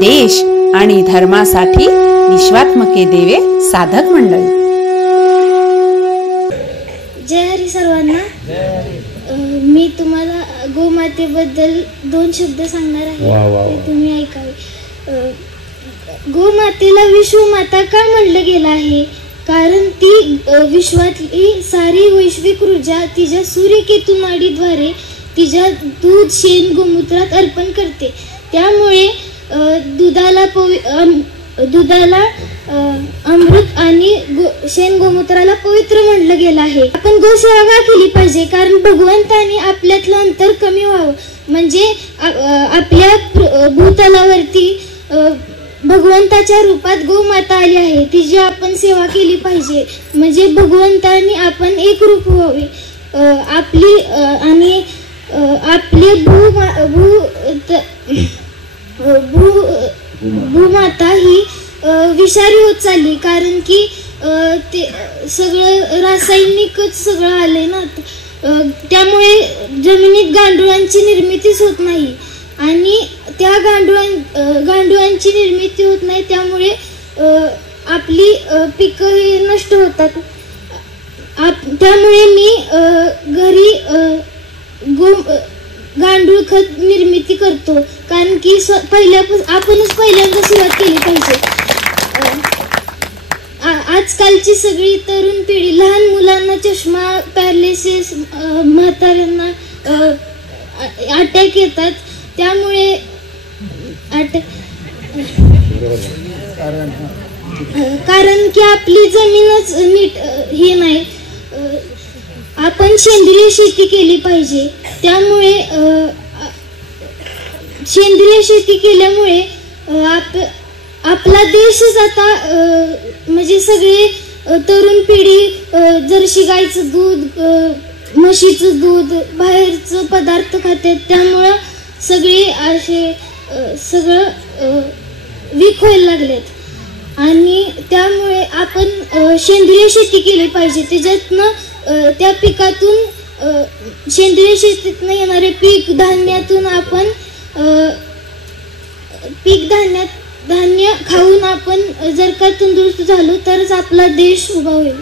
देश आणि धर्मासाठी विश्वात्मके देवे साधक मंडळी। जय हरी सर्वांना। मी तुम्हाला गोमातेबद्दल 2 शब्द सांगणार आहे, ते तुम्ही ऐकावे। गोमातेला विश्वमाता का म्हणलं गेलं आहे? कारण ती विश्वातली सारी वैश्विक ऊर्जा तिच्या सूर्यकेतू नाडीद्वारे तिच्या दूध शेण गोमूत्रात अर्पण करते। त्यामुळे दुधाला अमृत आणि शेण गोमूत्राला पवित्र म्हणलं गेलं आहे। आपण गोसेवा का केली पाहिजे? कारण भगवंताने आपल्यातलं अंतर कमी व्हावं, म्हणजे आपल्या भूतलावरती भगवंताच्या रूपात गोमाता आली आहे, तिची आपण सेवा केली पाहिजे, म्हणजे भगवंताने आपण एक रूप व्हावे। आपली भूमाता ही विषारी होत चालली, कारण की ते सगळं रासायनिकच सगळं आलंय ना, त्यामुळे जमिनीत गांडुळांची निर्मितीच होत नाही आणि त्या गांडुळांची निर्मिती होत नाही, त्यामुळे आपली पिकं ही नष्ट होतात। त्यामुळे मी घरी गांडूळ खत निर्मिती करतो, कारण की आपणच पहिल्यांदा सुरुवात केली पाहिजे। आजकालची सगळी तरुण पिढी, लहान मुलांना चष्मा, पॅरालिसिस, म्हाताऱ्यांना अटॅक येतात, त्यामुळे कारण की आपली जमीनच नीट हे नाही। आपण सेंद्रिय शेती केली पाहिजे, त्यामुळे सेंद्रिय शेती केल्यामुळे आपला देशच आता म्हणजे सगळे तरुण पिढी जर्सी गाईचं दूध, म्हशीचं दूध, बाहेरचं पदार्थ खातात, त्यामुळं सगळे असे सगळं वीक व्हायला लागलेत आणि त्यामुळे आपण सेंद्रिय शेती केली पाहिजे। त्याच्यातनं त्या पिकातून सेंद्रिय शेतीतनं येणारे पीक धान्यातून आपण धान्य खाऊन आपण जर का तंदुरुस्त झालो तरच आपला देश उभा होईल।